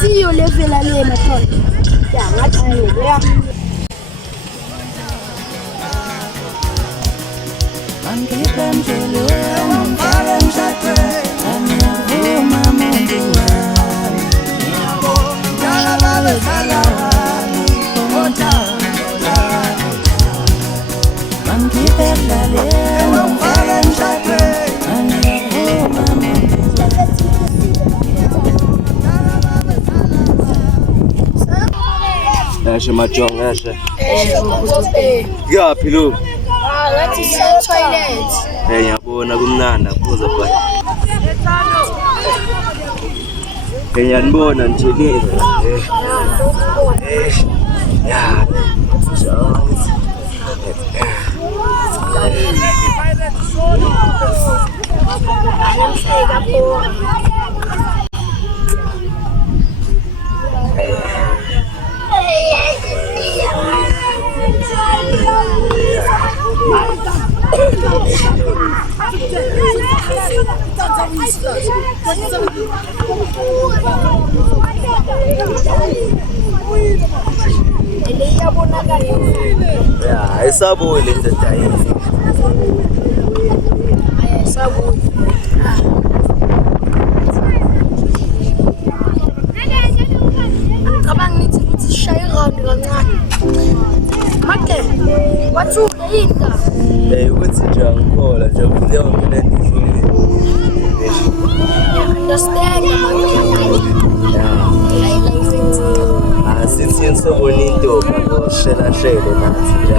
Si io levo la lema, Eshe majong eshe. Yaphi lo? Ngathi toilet. Ngiyabona kumnandi aphuza bha. Ngiyanibona nje nini. Ya. Ya, isabule indoda yini. Sabuni. Cabanga nithi ukuthi sishaye round kancane. Make, wathuke inda. Ukuthi nje angikhola nje kuleyo nto lendishile. Understand Asithi sobona into ngoshela shele nathi nje.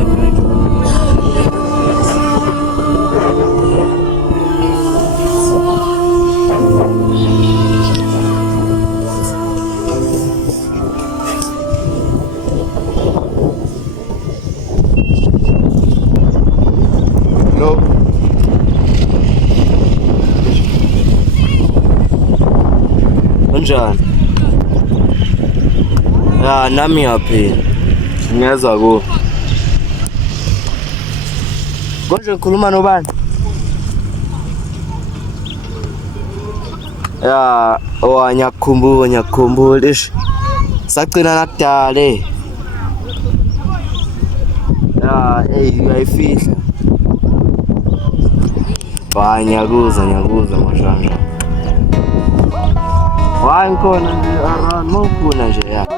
Hello. Unjani? Ya nami yaphila. Ngiyazwa ku. Konje ngikhuluma nobani? Ya, ngiyakukhumbula ish. Sagcina nakudala Ya, uyayifihla. Ngiyakuza mashanja. Hayi ngikhona nje around mawufuna nje ya.